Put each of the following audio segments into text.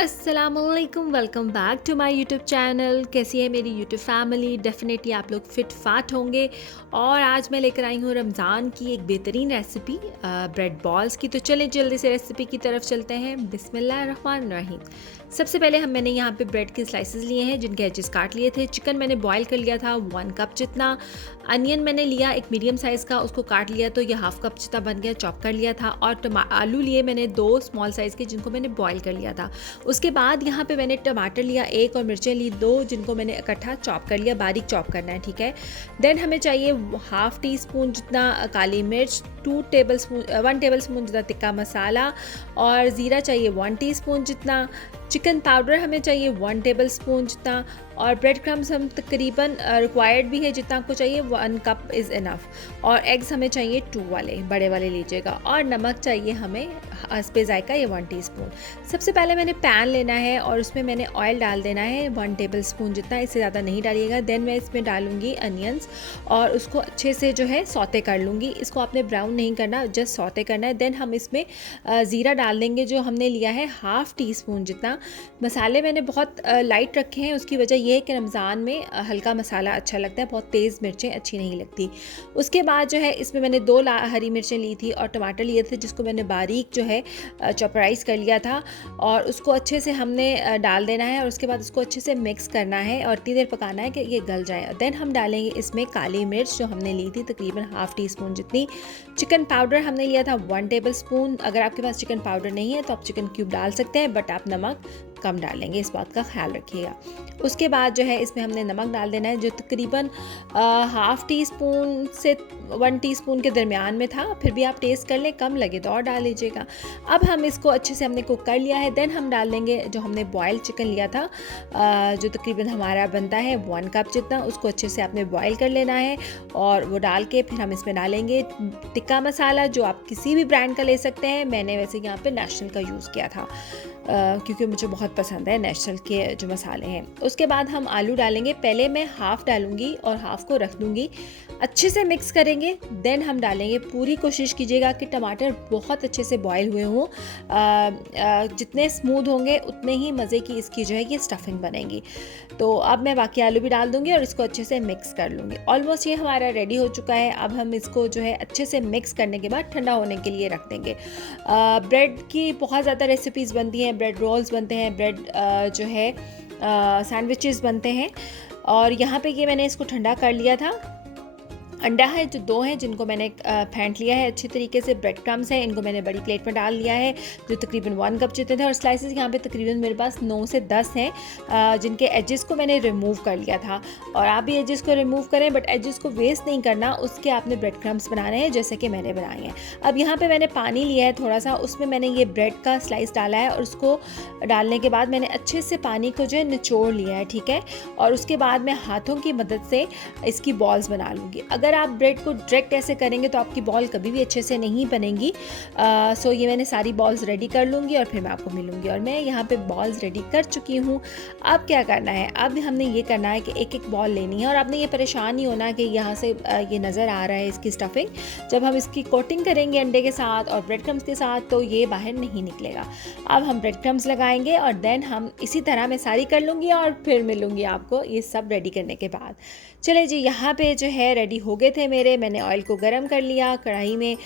अस्सलामुअलैकुम, welcome back to my YouTube channel. कैसी है मेरी यूट्यूब फैमिली? डेफिनेटली आप लोग फिट फाट होंगे। और आज मैं लेकर आई हूँ रमज़ान की एक बेहतरीन रेसिपी ब्रेड बॉल्स की। तो चलें जल्दी से रेसिपी की तरफ चलते हैं। बिस्मिल्लाहिर्रहमानिर्रहीम। सबसे पहले मैंने यहाँ पे ब्रेड के स्लाइसेस लिए हैं जिनके एजेस काट लिए थे। चिकन मैंने बॉईल कर लिया था 1 कप जितना। अनियन मैंने लिया एक मीडियम साइज़ का, उसको काट लिया तो ये हाफ़ कप जितना बन गया, चॉप कर लिया था। और आलू लिए मैंने 2 स्मॉल साइज़ के जिनको मैंने बॉईल कर लिया था। उसके बाद यहाँ पे मैंने टमाटर लिया 1 और मिर्चें ली 2 जिनको मैंने इकट्ठा चॉप कर लिया, बारीक चॉप करना है, ठीक है। देन हमें चाहिए हाफ़ टी स्पून जितना काली मिर्च, 1 टेबल स्पून जितना तिक्का मसाला, और ज़ीरा चाहिए 1 टीस्पून जितना। चिकन पाउडर हमें चाहिए 1 टेबल स्पून जितना। और ब्रेड क्रम्स हम तकरीबन रिक्वायर्ड भी है जितना आपको चाहिए, 1 कप इज़ इनफ। और एग्स हमें चाहिए 2 वाले, बड़े वाले लीजिएगा। और नमक चाहिए हमें हस्बे ज़ायका, ये 1 टीस्पून। सबसे पहले मैंने पैन लेना है और उसमें मैंने ऑयल डाल देना है 1 टेबल स्पून जितना, इससे ज़्यादा नहीं डालिएगा। देन मैं इसमें डालूँगी अनियंस और उसको अच्छे से जो है सौते कर लूँगी। इसको आपने ब्राउन नहीं करना, जस्ट सौते करना है। देन हम इसमें ज़ीरा डाल देंगे जो हमने लिया है हाफ़ टी स्पून जितना। मसाले मैंने बहुत लाइट रखे हैं, उसकी वजह यह है कि रमज़ान में हल्का मसाला अच्छा लगता है, बहुत तेज़ मिर्चें अच्छी नहीं लगती। उसके बाद जो है इसमें मैंने 2 हरी मिर्चें ली थी और टमाटर लिए थे जिसको मैंने बारीक जो है चॉपराइज़ कर लिया था। और उसको अच्छे से हमने डाल देना है और उसके बाद उसको अच्छे से मिक्स करना है और इतनी देर पकाना है कि ये गल जाए। देन हम डालेंगे इसमें काली मिर्च जो हमने ली थी तकरीबन हाफ़ टी स्पून जितनी। चिकन पाउडर हमने लिया था 1 टेबल स्पून। अगर आपके पास चिकन पाउडर नहीं है तो आप चिकन क्यूब डाल सकते हैं, बट आप नमक कम डालेंगे, इस बात का ख्याल रखिएगा। उसके बाद जो है इसमें हमने नमक डाल देना है जो तकरीबन हाफ़ टी स्पून से 1 टीस्पून के दरमियान में था। फिर भी आप टेस्ट कर लें, कम लगे तो और डाल लीजिएगा। अब हम इसको अच्छे से हमने कुक कर लिया है। देन हम डाल देंगे जो हमने बॉयल चिकन लिया था जो तकरीबन हमारा बनता है 1 कप जितना, उसको अच्छे से आपने बॉयल कर लेना है। और वो डाल के फिर हम इसमें डालेंगे टिक्का मसाला जो आप किसी भी ब्रांड का ले सकते हैं। मैंने वैसे यहाँ पे नेशनल का यूज़ किया था क्योंकि मुझे बहुत पसंद है नेशनल के जो मसाले हैं। उसके बाद हम आलू डालेंगे। पहले मैं हाफ़ डालूंगी और हाफ़ को रख दूंगी, अच्छे से मिक्स करेंगे। देन हम डालेंगे। पूरी कोशिश कीजिएगा कि टमाटर बहुत अच्छे से बॉयल हुए हों, जितने स्मूथ होंगे उतने ही मज़े की इसकी जो है ये स्टफिंग बनेगी। तो अब मैं बाकी आलू भी डाल दूंगी और इसको अच्छे से मिक्स कर लूँगी। ऑलमोस्ट ये हमारा रेडी हो चुका है। अब हम इसको जो है अच्छे से मिक्स करने के बाद ठंडा होने के लिए रख देंगे। ब्रेड की बहुत ज़्यादा रेसिपीज़ बनती हैं, ब्रेड रोल्स बनते हैं, ब्रेड जो है सैंडविचेस बनते हैं। और यहाँ पे ये मैंने इसको ठंडा कर लिया था। अंडा है जो 2 हैं जिनको मैंने फेंट लिया है अच्छी तरीके से। ब्रेड क्रम्स है, इनको मैंने बड़ी प्लेट में डाल लिया है जो तकरीबन 1 कप जितने थे। और स्लाइसेस यहाँ पे तकरीबन मेरे पास 9 से 10 हैं जिनके एजेस को मैंने रिमूव कर लिया था। और आप भी एजेस को रिमूव करें, बट एजेस को वेस्ट नहीं करना, उसके आपने ब्रेड क्रम्स बनाने हैं जैसे कि मैंने बनाए हैं। अब यहाँ पर मैंने पानी लिया है थोड़ा सा, उसमें मैंने ये ब्रेड का स्लाइस डाला है और उसको डालने के बाद मैंने अच्छे से पानी को जो है निचोड़ लिया है, ठीक है। और उसके बाद मैं हाथों की मदद से इसकी बॉल्स बना लूँगी। अगर आप ब्रेड को डायरेक्ट ऐसे करेंगे तो आपकी बॉल कभी भी अच्छे से नहीं बनेंगी। सो ये मैंने सारी बॉल्स रेडी कर लूँगी और फिर मैं आपको मिलूँगी। और मैं यहाँ पे बॉल्स रेडी कर चुकी हूँ। अब क्या करना है, अब हमने ये करना है कि एक एक बॉल लेनी है। और आपने ये परेशान नहीं होना कि यहाँ से ये नज़र आ रहा है इसकी स्टफिंग। जब हम इसकी कोटिंग करेंगे अंडे के साथ और ब्रेड क्रम्स के साथ तो ये बाहर नहीं निकलेगा। अब हम ब्रेड क्रम्स लगाएंगे और देन हम इसी तरह मैं सारी कर लूँगी और फिर मिलूँगी आपको ये सब रेडी करने के बाद। चले जी, यहाँ पे जो है रेडी हो गए थे मेरे। मैंने ऑयल को गरम कर लिया कढ़ाई में।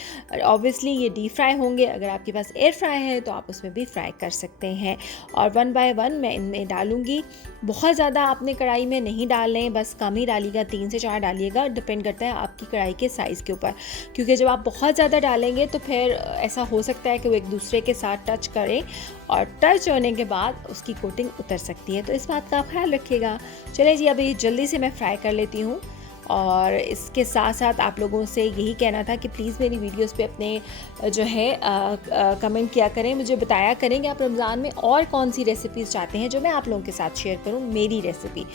ऑब्वियसली ये डीप फ्राई होंगे, अगर आपके पास एयर फ्राई है तो आप उसमें भी फ्राई कर सकते हैं। और 1 बाय 1 मैं इनमें डालूँगी। बहुत ज़्यादा आपने कढ़ाई में नहीं डालने, बस कम ही डालिएगा, 3 से 4 डालिएगा। डिपेंड करता है आपकी कढ़ाई के साइज़ के ऊपर, क्योंकि जब आप बहुत ज़्यादा डालेंगे तो फिर ऐसा हो सकता है कि वो एक दूसरे के साथ टच करें और टच होने के बाद उसकी कोटिंग उतर सकती है, तो इस बात का आप ख्याल रखिएगा। चलिए जी, अभी जल्दी से मैं फ्राई कर लेती हूँ। और इसके साथ साथ आप लोगों से यही कहना था कि प्लीज़ मेरी वीडियोस पे अपने जो है कमेंट किया करें, मुझे बताया करें कि आप रमज़ान में और कौन सी रेसिपीज़ चाहते हैं जो मैं आप लोगों के साथ शेयर करूं, मेरी रेसिपी।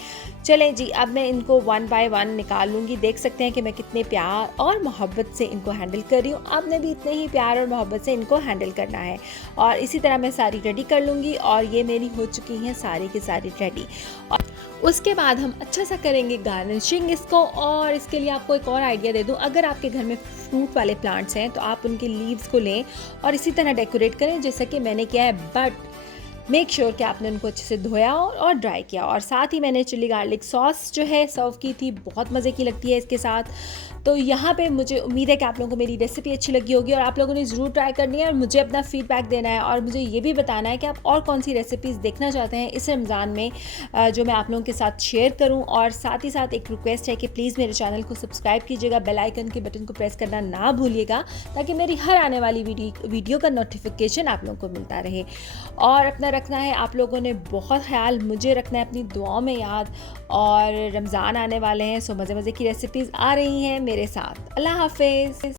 चलें जी, अब मैं इनको 1 बाय 1 निकाल लूँगी। देख सकते हैं कि मैं कितने प्यार और मोहब्बत से इनको हैंडल कर रही हूँ। आपने भी इतने ही प्यार और मोहब्बत से इनको हैंडल करना है। और इसी तरह मैं सारी रेडी कर लूँगी। और ये मेरी हो चुकी हैं सारी की सारी रेडी। और उसके बाद हम अच्छा सा करेंगे गार्निशिंग इसको। और इसके लिए आपको एक और आइडिया दे दूं, अगर आपके घर में फ्रूट वाले प्लांट्स हैं तो आप उनके लीव्स को लें और इसी तरह डेकोरेट करें जैसा कि मैंने किया है। बट मेक श्योर कि आपने उनको अच्छे से धोया और ड्राई किया। और साथ ही मैंने चिली गार्लिक सॉस जो है सर्व की थी, बहुत मज़े की लगती है इसके साथ। तो यहाँ पे मुझे उम्मीद है कि आप लोगों को मेरी रेसिपी अच्छी लगी होगी और आप लोगों ने ज़रूर ट्राई करनी है और मुझे अपना फीडबैक देना है और मुझे ये भी बताना है कि आप और कौन सी रेसिपीज़ देखना चाहते हैं इस रमज़ान में, जो मैं आप लोगों के साथ शेयर करूँ। और साथ ही साथ एक रिक्वेस्ट है कि प्लीज़ मेरे चैनल को सब्सक्राइब कीजिएगा, बेल आइकन के बटन को प्रेस करना ना भूलिएगा, ताकि मेरी हर आने वाली वीडियो का नोटिफिकेशन आप लोगों को मिलता रहे। और अपना रखना है आप लोगों ने बहुत ख्याल, मुझे रखना है अपनी दुआओं में याद। और रमज़ान आने वाले हैं, सो मज़े मज़े की रेसिपीज़ आ रही हैं मेरे साथ। अल्लाह हाफ़िज़।